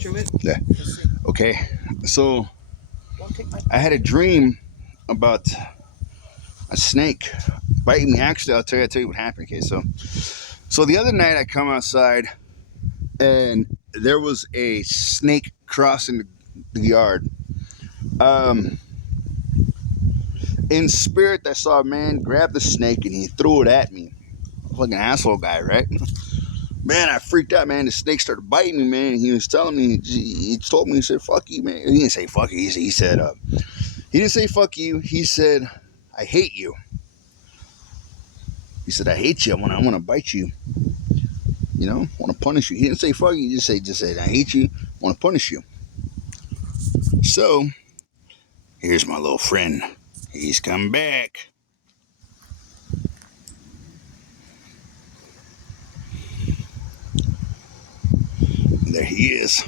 picture of it? Yeah. Let's see. Okay. So Don't take my. I had a dream about a snake biting me. Actually, I'll tell you what happened. Okay, so the other night I come outside and there was a snake crossing the yard. Um, in spirit, I saw a man grab the snake and he threw it at me. Like an asshole guy, right? Man, I freaked out, man. The snake started biting me, man. He was telling me, he told me, he said, fuck you, man. He didn't say fuck you. He said, he didn't say fuck you. He said, I hate you. He said, I hate you. I want to bite you. You know, I want to punish you. He didn't say fuck you. He just said, I hate you. I want to punish you. So, here's my little friend. He's come back. There he is.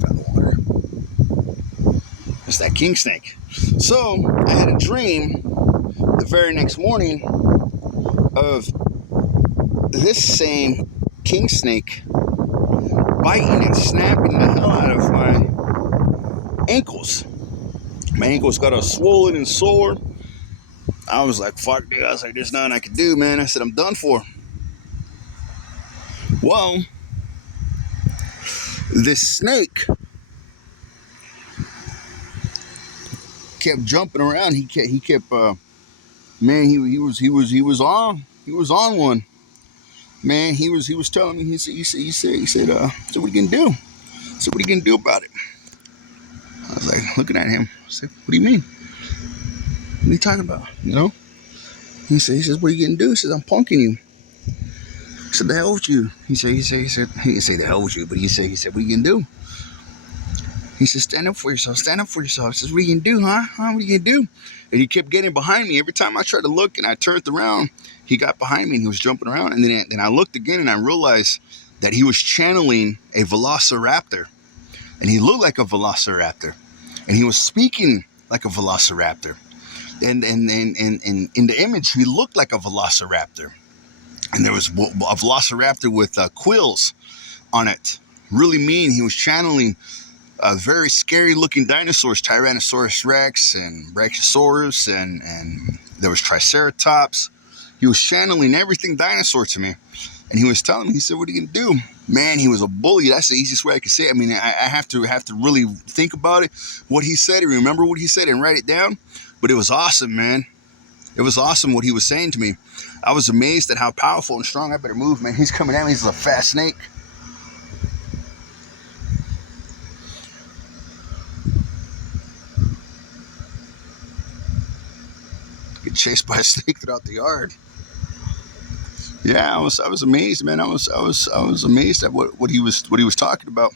Found the water. It's that king snake. So, I had a dream the very next morning of this same king snake biting and snapping the hell out of my ankles. My ankles got all swollen and sore. I was like, fuck, dude. I was like, there's nothing I can do, man. I said, I'm done for. Well, this snake kept jumping around. He kept man, he was on one. Man, he was telling me, he said, so what are you gonna do? So what are you gonna do about it? I was like, looking at him. I said, what do you mean? What are you talking about? You know? He says, what are you gonna do? He says, I'm punking you. He said, the hell with you. He didn't say the hell with you, but he said, what are you gonna do? He said, stand up for yourself. Stand up for yourself. He says, what are you gonna do, huh? What are you gonna do? And he kept getting behind me. Every time I tried to look and I turned around, he got behind me and he was jumping around. And then I looked again and I realized that he was channeling a velociraptor. And he looked like a velociraptor. And he was speaking like a velociraptor. And in the image, he looked like a velociraptor. And there was a velociraptor with quills on it. Really mean. He was channeling very scary looking dinosaurs, Tyrannosaurus Rex and Brachiosaurus, and there was Triceratops. He was channeling everything dinosaur to me. And he was telling me, he said, what are you gonna do? Man, he was a bully. That's the easiest way I can say it. I mean, I have to really think about it, what he said, and remember what he said and write it down. But it was awesome, man. It was awesome what he was saying to me. I was amazed at how powerful and strong. I better move, man. He's coming at me. He's a fast snake. Get chased by a snake throughout the yard. Yeah, I was amazed, man. I was amazed at what he was talking about,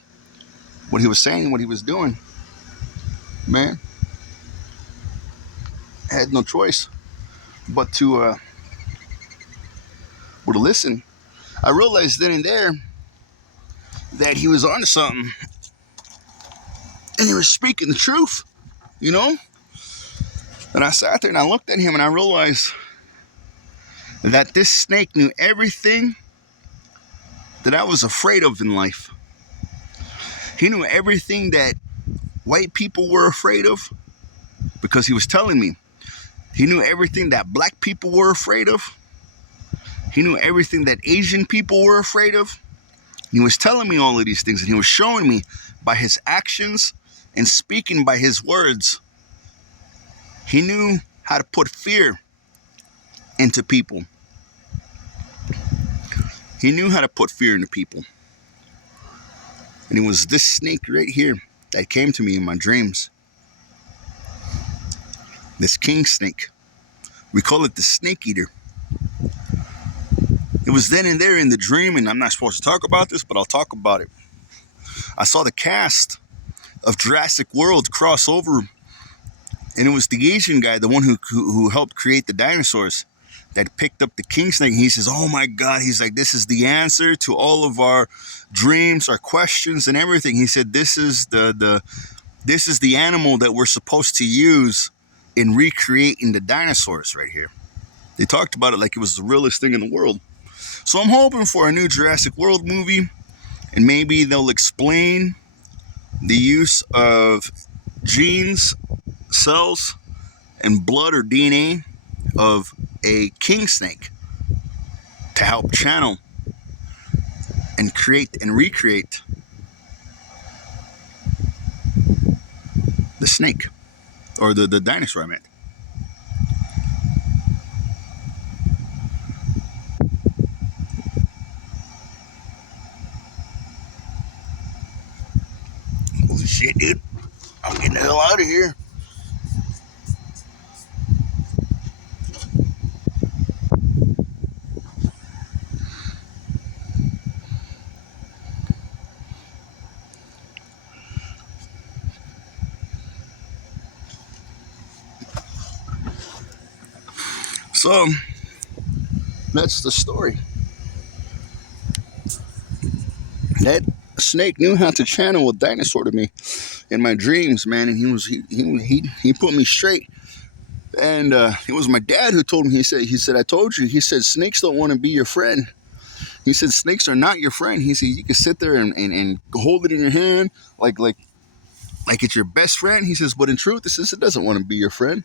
what he was saying, what he was doing. Man, I had no choice but to listen. I realized then and there that he was onto something, and he was speaking the truth, you know. And I sat there and I looked at him and I realized that this snake knew everything that I was afraid of in life. He knew everything that white people were afraid of because he was telling me. He knew everything that black people were afraid of. He knew everything that Asian people were afraid of. He was telling me all of these things, and he was showing me by his actions and speaking by his words. He knew how to put fear into people. He knew how to put fear into people. And it was this snake right here that came to me in my dreams. This king snake. We call it the snake eater. It was then and there in the dream, and I'm not supposed to talk about this, but I'll talk about it. I saw the cast of Jurassic World cross over, and it was the Asian guy, the one who helped create the dinosaurs, that picked up the king snake. He says, "Oh my God!" He's like, "This is the answer to all of our dreams, our questions, and everything." He said, "This is this is the animal that we're supposed to use in recreating the dinosaurs right here." They talked about it like it was the realest thing in the world. So I'm hoping for a new Jurassic World movie, and maybe they'll explain the use of genes, cells, and blood or DNA of a king snake to help channel and create and recreate the snake, or the dinosaur I meant. Holy shit, dude. I'm getting the hell out of here. So, that's the story. That snake knew how to channel a dinosaur to me in my dreams, man, and he put me straight. And it was my dad who told me. He said, "I told you." He said, "Snakes don't want to be your friend." He said, "Snakes are not your friend." He said, "You can sit there and hold it in your hand like it's your best friend." He says, "But in truth, it doesn't want to be your friend."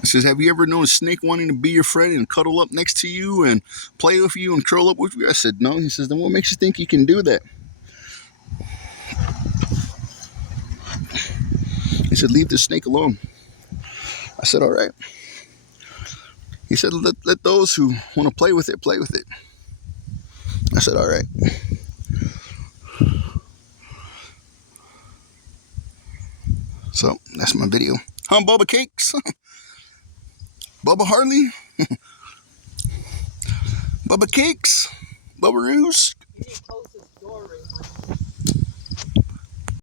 He says, "Have you ever known a snake wanting to be your friend and cuddle up next to you and play with you and curl up with you?" I said, "No." He says, "Then what makes you think you can do that?" He said, "Leave the snake alone." I said, "All right." He said, let those who want to play with it, play with it." I said, "All right." So that's my video. Bubba Cakes, Bubba Harley, Bubba Cakes, Bubba Roos. You need to close this door, Raymond.